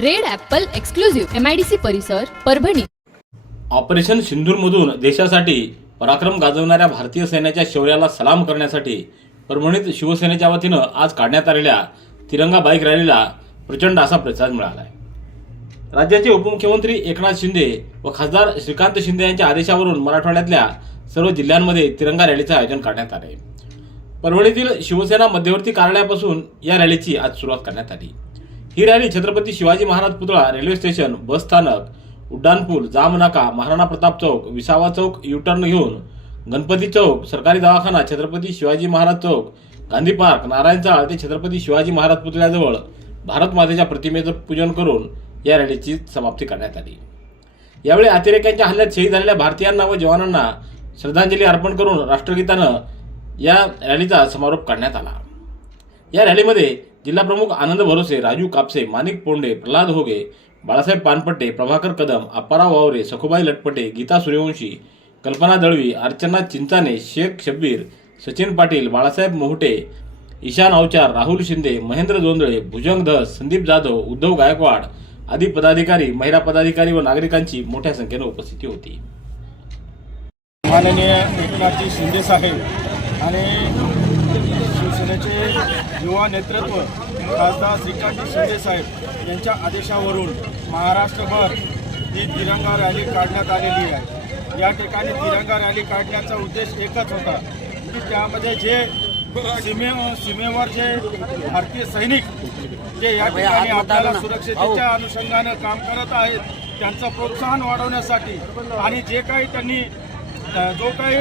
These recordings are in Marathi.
Red apple exclusive MIDC परिसर परभणी. ऑपरेशन सिंधूरमधून देशासाठी पराक्रम गाजवणाऱ्या भारतीय सैन्याच्या शौर्याला सलाम करण्यासाठी परभणीत शिवसेनेच्या वतीनं आज काढण्यात आलेल्या तिरंगा बाईक रॅलीला प्रचंड असा प्रतिसाद मिळाला आहे राज्याचे उपमुख्यमंत्री एकनाथ शिंदे व खासदार श्रीकांत शिंदे यांच्या आदेशावरून मराठवाड्यातल्या सर्व जिल्ह्यांमध्ये तिरंगा रॅलीचं आयोजन करण्यात आले परभणीतील शिवसेना मध्यवर्ती कार्यालयापासून या रॅलीची आज सुरुवात करण्यात आली. ही रॅली छत्रपती शिवाजी महाराज पुतळा रेल्वे स्टेशन बस स्थानक उड्डाणपूल जामनाका महाराणा प्रताप चौक विसावा चौक युटर्न घेऊन गणपती चौक सरकारी दवाखाना छत्रपती शिवाजी महाराज चौक गांधी पार्क नारायण चाळ ते छत्रपती शिवाजी महाराज पुतळ्याजवळ भारत मातेच्या प्रतिमेचं पूजन करून या रॅलीची समाप्ती करण्यात आली. यावेळी अतिरेक्यांच्या हल्ल्यात शहीद झालेल्या भारतीयांना व जवानांना श्रद्धांजली अर्पण करून राष्ट्रगीतानं या रॅलीचा समारोप करण्यात आला. या रॅलीमध्ये जिल्हाप्रमुख आनंद भरोसे राजू कापसे माणिक पोंडे प्रल्हाद होगे बाळासाहेब पानपट्टे प्रभाकर कदम अप्पाराव वावरे सखुबाई लटपटे गीता सूर्यवंशी कल्पना दळवी अर्चना चिंताने शेख शब्बीर सचिन पाटील बाळासाहेब मोहटे ईशान अवचार राहुल शिंदे महेंद्र जोंधळे भुजंग धस संदीप जाधव उद्धव गायकवाड आदी पदाधिकारी महिला पदाधिकारी व नागरिकांची मोठ्या संख्येने उपस्थिती होती. माननीय एकनाथजी शिंदे साहेब आणि शिवसेनेचे युवा नेतृत्व खासदार श्रीकांतजी शिंदे साहेब यांच्या आदेशावरून महाराष्ट्रभर ही तिरंगा रॅली काढण्यात आलेली आहे. या ठिकाणी तिरंगा रॅली काढण्याचा उद्देश एकच होता की त्यामध्ये जे सीमे सीमेवर जे भारतीय सैनिक जे या ठिकाणी आपल्याला सुरक्षितेच्या अनुषंगानं काम करत आहेत त्यांचं प्रोत्साहन वाढवण्यासाठी आणि जे काही त्यांनी जो काही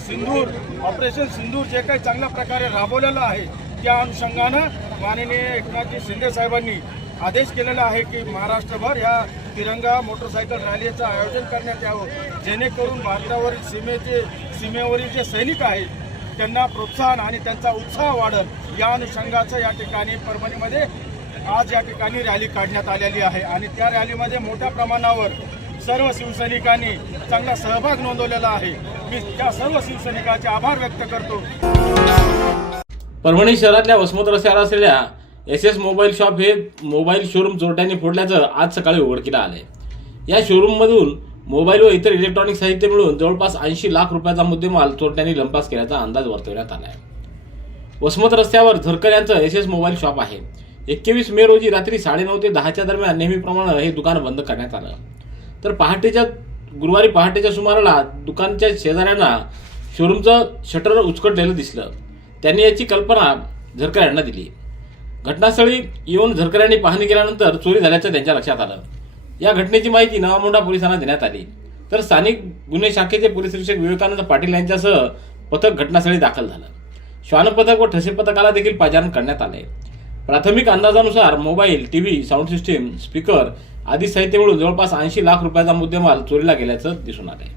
सिंधूर सिंदूर ऑपरेशन सिंदूर जे काही चांगल्या प्रकारे राबवलेलं आहे त्या अनुषंगानं माननीय एकनाथजी शिंदे साहेबांनी आदेश केलेला आहे की महाराष्ट्रभर ह्या तिरंगा मोटरसायकल रॅलीचं आयोजन करण्यात यावं. जेणेकरून भारतावरील सीमेचे सीमेवरील जे सैनिक आहेत त्यांना प्रोत्साहन आणि त्यांचा उत्साह वाढत या अनुषंगाचं या ठिकाणी परभणीमध्ये आज या ठिकाणी रॅली काढण्यात आलेली आहे. आणि त्या रॅलीमध्ये मोठ्या प्रमाणावर सर्व शिवसैनिकांनी चांगला सहभाग नोंदवलेला आहे. मी त्या सर्व शिवसैनिकांचे आभार व्यक्त करतो. परभणी शहरातल्या वसमत रस्त्यावर असलेल्या एस एस मोबाईल शॉप हे मोबाईल शोरूम चोरट्यांनी फोडल्याचं आज सकाळी उघडकीला आलंय. या शोरूममधून मोबाईल व इतर इलेक्ट्रॉनिक साहित्य मिळून जवळपास ऐंशी लाख रुपयाचा मुद्देमाल चोरट्यांनी लंपास केल्याचा अंदाज वर्तवण्यात आला आहे वसमत रस्त्यावर झरकर यांचं एस एस मोबाईल शॉप आहे. एकवीस मे रोजी रात्री साडेनऊ ते दहाच्या दरम्यान नेहमीप्रमाणे हे दुकान बंद करण्यात आलं. तर पहाटेच्या गुरुवारी पहाटेच्या सुमाराला दुकानच्या शेजाऱ्यांना शोरूमचं शटर उचकटलेलं दिसलं. त्यांनी याची कल्पना झरकर यांना दिली. घटनास्थळी येऊन झरकर यांनी पाहणी केल्यानंतर चोरी झाल्याचं त्यांच्या लक्षात आलं. या घटनेची माहिती नवामोंडा पोलिसांना देण्यात आली. तर स्थानिक गुन्हे शाखेचे पोलीस निरीक्षक विवेकानंद पाटील यांच्यासह पथक घटनास्थळी दाखल झालं. श्वान पथक व ठसे पथकाला देखील पाचारण करण्यात आले प्राथमिक अंदाजानुसार mobile T V sound system speaker आदी साहित्य मिळून जवळपास ऐंशी लाख रुपयाचा मुद्देमाल चोरीला गेल्याचं दिसून आलंय.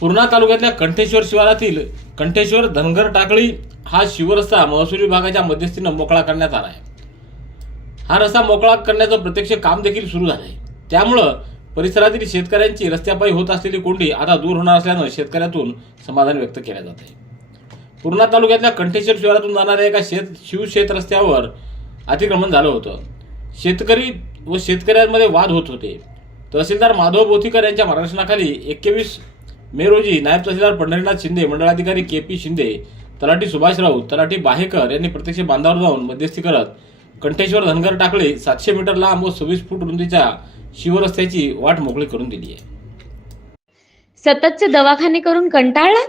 पूर्णा तालुक्यातल्या कंठेश्वर शिवारातील कंठेश्वर धनगर टाकळी हा शिवरस्ता महसूल विभागाच्या मध्यस्थीनं मोकळा करण्यात आला आहे. हा रस्ता मोकळा करण्याचं प्रत्यक्ष काम देखील सुरू झालंय. त्यामुळं परिसरातील शेतकऱ्यांची रस्त्यापायी होत असलेली कोंडी आता दूर होणार असल्यानं शेतकऱ्यातून समाधान व्यक्त केलं जात आहे पूर्णा तालुक्यातल्या कंठेश्वर शिवारातून जाणाऱ्या एका शेत शिवशेत रस्त्यावर अतिक्रमण झालं होतं. शेतकरी व शेतकऱ्यांमध्ये वाद होत होते. तहसीलदार माधव बोथीकर यांच्या मार्गदर्शनाखाली एकवीस मे रोजी नायब तहसीलदार पंढरीनाथ शिंदे मंडळाधिकारी के पी शिंदे तलाठी सुभाष राऊत तलाठी बाहेकर यांनी प्रत्यक्ष बांधावर जाऊन मध्यस्थी करत कंठेश्वर धनगर टाकळे सातशे मीटर लांब व सव्वीस फूट रुंदीच्या शिवरस्त्याची वाट मोकळी करून दिली आहे. सततचे दवाखाने करून कंटाळलात?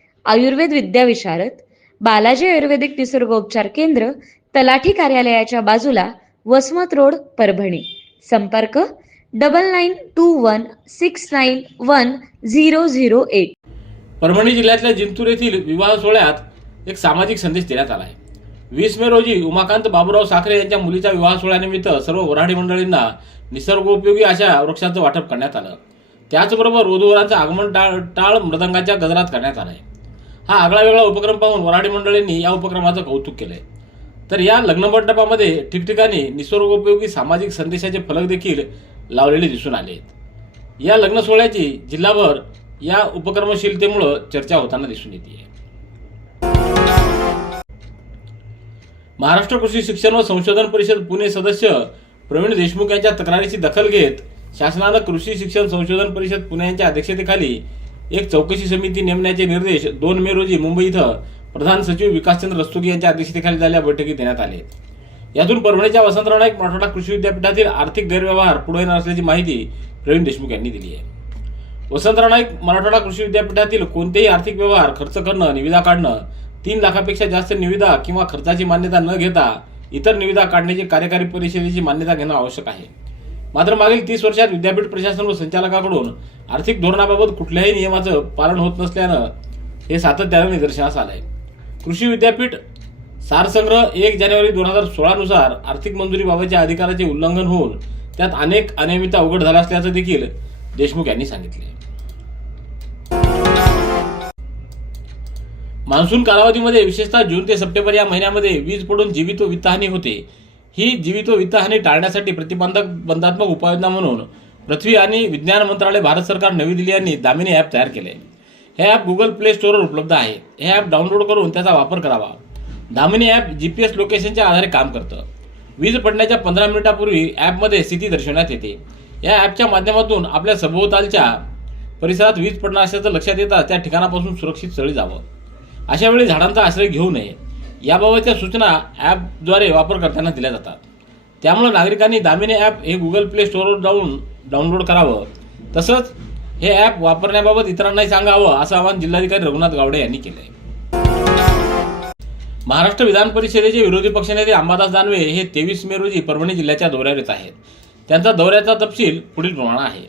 आयुर्वेद विद्याविशारद बालाजी आयुर्वेदिक निसर्गोपचार केंद्र तलाठी कार्यालयाच्या बाजूला वसमत रोड परभणी. संपर्क double nine two one six nine one zero zero eight Parbhani जिल्ह्यातल्या जिंतूर येथील विवाह सोहळ्यात एक सामाजिक संदेश देण्यात आला आहे. वीस मे रोजी उमाकांत बाबूराव साखरे यांच्या मुलीच्या विवाह सोहळ्यानिमित्त सर्व वऱ्हाडी मंडळींना निसर्गोपयोगी अशा वृक्षाचं वाटप करण्यात आलं. त्याचबरोबर वधूवरांचं आगमन टाळ टाळ मृदंगाच्या गजरात करण्यात आलं आहे. हा आगळा वेगळा उपक्रम पाहून वऱ्हाडी मंडळींनी या उपक्रमाचं कौतुक केलंय. तर या लग्न मंडपामध्ये ठिकठिकाणी निसर्गोपयोगी सामाजिक संदेशाचे फलक देखील लावलेले दिसून आले आहेत. या लग्न सोहळ्याची जिल्हाभर या उपक्रमशीलतेमुळं चर्चा होताना दिसून येते. महाराष्ट्र कृषी शिक्षण व संशोधन परिषद पुणे सदस्य प्रवीण देशमुख यांच्या तक्रारीची दखल घेत शासनानं कृषी शिक्षण संशोधन परिषद पुणे यांच्या अध्यक्षतेखाली एक चौकशी समिती नेमण्याचे निर्देश दोन मे रोजी मुंबई इथं प्रधान सचिव विकासचंद्र रस्तुगी यांच्या अध्यक्षतेखाली झालेल्या बैठकीत देण्यात आले. यातून परभणीच्या वसंतराव नाईक मराठवाडा कृषी विद्यापीठातील आर्थिक गैरव्यवहार पुढे येणार असल्याची माहिती प्रवीण देशमुख यांनी दिली आहे. वसंतराव नाईक मराठवाडा कृषी विद्यापीठातील कोणतेही आर्थिक व्यवहार खर्च करणं निविदा काढणं तीन लाखापेक्षा जास्त निविदा किंवा खर्चाची मान्यता न घेता इतर निविदा काढण्याची कार्यकारी परिषदेची मान्यता घेणं आवश्यक आहे. मात्र मागील तीस वर्षात विद्यापीठ प्रशासन व संचालकाकडून आर्थिक धोरणाबाबत कुठल्याही नियमाचं पालन होत नसल्यानं हे सातत्यानं निदर्शनास आलंय. कृषी विद्यापीठ सारसंग्रह एक जानेवारी दोन हजार सोळानुसार आर्थिक मंजुरीबाबतच्या अधिकाराचे उल्लंघन होऊन त्यात अनेक अनियमितता उघड झाला असल्याचं देखील देशमुख यांनी सांगितले मान्सून कालावधीमध्ये विशेषतः जून ते सप्टेंबर या महिन्यामध्ये वीज पडून जीवित व वित्तहानी होते. ही जीवित व वित्तहानी टाळण्यासाठी प्रतिबंधक बंधात्मक उपाययोजना म्हणून पृथ्वी आणि विज्ञान मंत्रालय भारत सरकार नवी दिल्ली यांनी दामिनी ॲप तयार केले. हे ॲप गुगल प्ले स्टोअरवर उपलब्ध आहे. हे ॲप डाउनलोड करून त्याचा वापर करावा. Damini app G P S लोकेशनच्या आधारे काम करतं. वीज पडण्याच्या पंधरा मिनिटापूर्वी ॲपमध्ये स्थिती दर्शवण्यात येते. या ॲपच्या माध्यमातून आपल्या सभोवतालच्या परिसरात वीज पडणार असल्याचं लक्षात येता त्या ठिकाणापासून सुरक्षित स्थळी जावं. अशा वेळी झाडांचा आश्रय घेऊ नये. याबाबतच्या सूचना ॲपद्वारे वापरकर्त्यांना दिल्या जातात. त्यामुळे नागरिकांनी दामिनी ॲप हे गुगल प्ले स्टोअरवर जाऊन डाउनलोड करावं. तसंच हे ॲप वापरण्याबाबत इतरांनाही सांगावं असं आवाहन जिल्हाधिकारी रघुनाथ गावडे यांनी केलंय. महाराष्ट्र विधान परिषदेचे विरोधी पक्षनेते अंबादास दानवे हे तेवीस मे रोजी परभणी जिल्ह्याच्या दौऱ्यावर येत आहेत. त्यांचा दौऱ्याचा तपशील पुढील प्रमाणे आहे.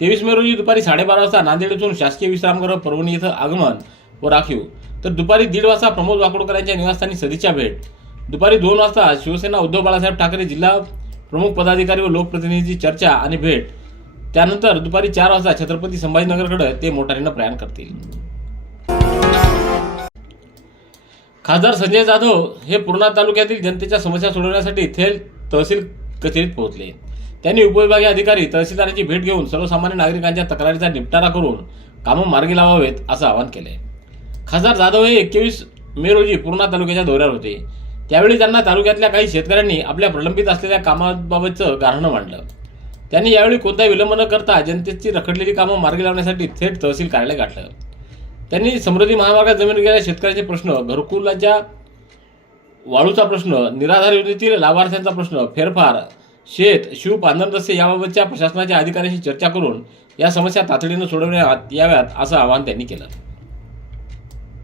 तेवीस मे रोजी दुपारी साडेबारा वाजता नांदेड इथून शासकीय विश्रामगृह परभणी इथं आगमन व राखीव. तर दुपारी दीड वाजता प्रमोद वाकोडकर यांच्या निवासस्थानी सदिच्छा भेट. दुपारी दोन वाजता शिवसेना उद्धव बाळासाहेब ठाकरे जिल्हा प्रमुख पदाधिकारी व लोकप्रतिनिधीची चर्चा आणि भेट. त्यानंतर दुपारी चार वाजता छत्रपती संभाजीनगरकडे ते मोटारीनं प्रयाण करतील. खासदार संजय जाधव हे पूर्णा तालुक्यातील जनतेच्या समस्या सोडवण्यासाठी थेट तहसील कचेरीत पोहोचले. त्यांनी उपविभागीय अधिकारी तहसीलदारांची भेट घेऊन सर्वसामान्य नागरिकांच्या तक्रारीचा निपटारा करून कामं मार्गी लावावेत असं आवाहन केलंय. खासदार जाधव हे एकवीस मे रोजी पूर्णा तालुक्याच्या दौऱ्यावर होते. त्यावेळी त्यांना तालुक्यातल्या काही शेतकऱ्यांनी आपल्या प्रलंबित असलेल्या कामाबाबतचं गारणं मांडलं. त्यांनी यावेळी कोणताही विलंब न करता जनतेची रखडलेली कामं मार्गी लावण्यासाठी थेट तहसील कार्यालय गाठलं. त्यांनी समृद्धी महामार्गात जमीन गेलेल्या शेतकऱ्याचे प्रश्न घरकुलाच्या वाळूचा प्रश्न निराधार योजनेतील लाभार्थ्यांचा प्रश्न फेरफार शेत शिव पांधर रस्ते याबाबतच्या प्रशासनाच्या अधिकाऱ्यांशी चर्चा करून या समस्या तातडीनं सोडवण्यात याव्यात असं आवाहन त्यांनी केलं.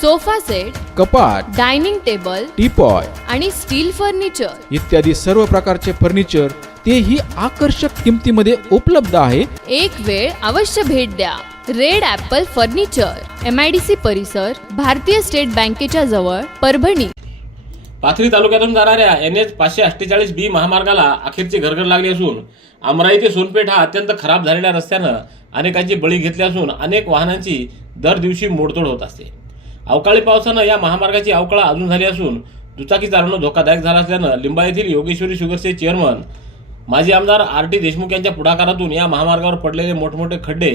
sofa set कपाट डायनिंग टेबल टीपॉय आणि स्टील फर्निचर. इत्यादी सर्व प्रकारचे फर्निचर तेही आकर्षक किमतीमध्ये उपलब्ध आहे. एक वेळ अवश्य भेट द्या. Red apple furniture M I D C परिसर भारतीय स्टेट बँकेच्या जवळ परभणी. पाथरी तालुक्यातून जाणाऱ्या एन एच पाचशे अठ्ठेचाळीस बी महामार्गाला अखेरची घरघर लागली असून अमराई ते सोनपेठ हा अत्यंत खराब झालेल्या रस्त्यानं अनेकांची बळी घेतली असून अनेक वाहनांची दर दिवशी मोडतोड होत असते. अवकाळी पावसानं या महामार्गाची अवकाळा अजून झाली असून दुचाकी चालवणं धोकादायक झालं असल्यानं लिंबा येथील योगेश्वरी शुगरचे चेअरमन माजी आमदार आर टी देशमुख यांच्या पुढाकारातून या महामार्गावर पडलेले मोठमोठे खड्डे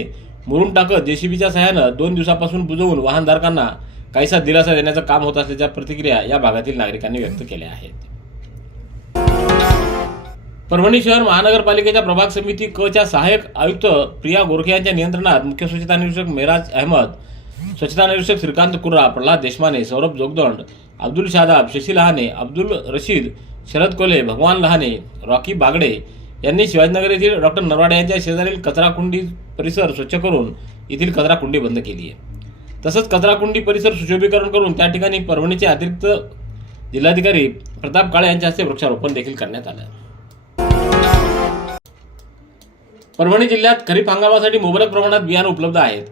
मुरून टाकत जेसीबीच्या सहाय्यानं दोन दिवसापासून बुजवून वाहनधारकांना काहीसा दिलासा देण्याचं काम होत असल्याच्या प्रतिक्रिया या भागातील नागरिकांनी व्यक्त केल्या आहेत. परभणी शहर महानगरपालिकेच्या प्रभाग समिती क च्या सहाय्यक आयुक्त प्रिया गोरखे यांच्या नियंत्रणात मुख्य स्वच्छता निरीक्षक मेराज अहमद स्वच्छता निरीक्षक श्रीकांत कुर्रा प्रल्हाद देशमाने सौरभ जोगदंड अब्दुल शादाब शशी लहाने अब्दुल रशीद शरद कोले भगवान लहाने रॉकी बागडे यांनी शिवाजीनगर येथील डॉक्टर नरवाडे यांच्या शेजारील कचराकुंडी परिसर स्वच्छ करून येथील कचराकुंडी बंद केली आहे. तसंच कचराकुंडी परिसर सुशोभीकरण करून त्या ठिकाणी परभणीचे अतिरिक्त जिल्हाधिकारी प्रताप काळे यांच्या हस्ते वृक्षारोपण देखील करण्यात आलं परभणी जिल्ह्यात खरीप हंगामासाठी मुबलक प्रमाणात बियाणे उपलब्ध आहेत.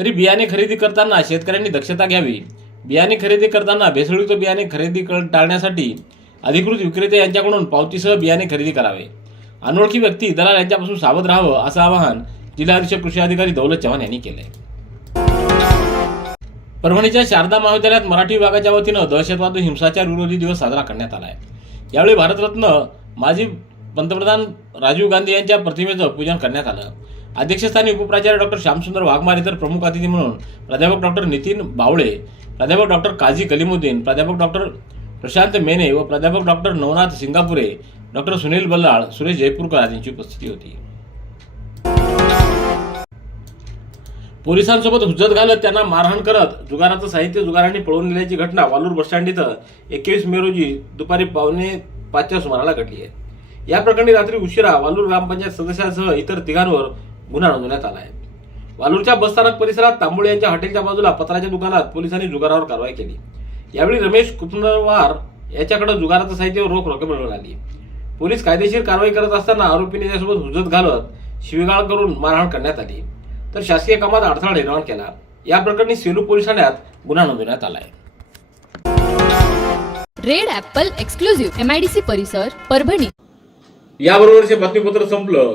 तरी बियाणे खरेदी करताना शेतकऱ्यांनी दक्षता घ्यावी. बियाणे खरेदी करताना भेसळयुक्त बियाणे खरेदी कर- टाळण्यासाठी अधिकृत विक्रेते यांच्याकडून पावतीसह बियाणे खरेदी करावे. अनोळखी व्यक्ती दलाल यांच्यापासून सावध राहावं असं आवाहन जिल्हा कृषी अधिकारी दौलत चव्हाण यांनी केलंय. परभणीच्या शारदा महाविद्यालयात मराठी विभागाच्या वतीनं दहशतवाद व हिंसाचार विरोधी दिवस साजरा करण्यात आला आहे यावेळी भारतरत्न माजी पंतप्रधान राजीव गांधी यांच्या प्रतिमेचं पूजन करण्यात आलं. अध्यक्षस्थानी उपप्राचार्य डॉक्टर श्यामसुंदर वाघमारे तर प्रमुख अतिथी म्हणून प्राध्यापक डॉक्टर नितीन बावळे प्राध्यापक डॉक्टर काझी कलिमुद्दीन प्राध्यापक डॉक्टर प्रशांत मेने व प्राध्यापक डॉक्टर नवनाथ सिंगापुरे डॉक्टर सुनील बल्लाळ सुरेश जयपूरकर यांची उपस्थिती होती. पोलिसांसोबत हुज्जत घालत त्यांना मारहाण करत जुगाराचं साहित्य जुगारांनी पळवून नेल्याची घटना वालूर बसस्टँड इथं एकवीस मे रोजी दुपारी पावणे पाचच्या सुमाराला घडली आहे. या प्रकरणी रात्री उशिरा वालूर ग्रामपंचायत सदस्यासह इतर तिघांवर गुन्हा नोंदवण्यात आला आहे. वालूरच्या बसस्थानक परिसरात तांबोळे यांच्या हॉटेलच्या बाजूला पत्राच्या दुकानात पोलिसांनी जुगारावर कारवाई केली. यावेळी रमेश कुपनवार याच्याकडे जुगाराचं साहित्य व रोख रक्कम मिळवून आली. पोलीस कायदेशीर कारवाई करत असताना आरोपीने त्यासोबत हुज्जत घालत शिवीगाळ करून मारहाण करण्यात आली. तर शासकीय कामात अडथळा निर्माण केला. या प्रकरणी सेलू पोलीस ठाण्यात गुन्हा नोंदवण्यात आला आहे. Red apple exclusive M I D C परिसर परभणी. याबरोबरचे बातमीपत्र संपलं.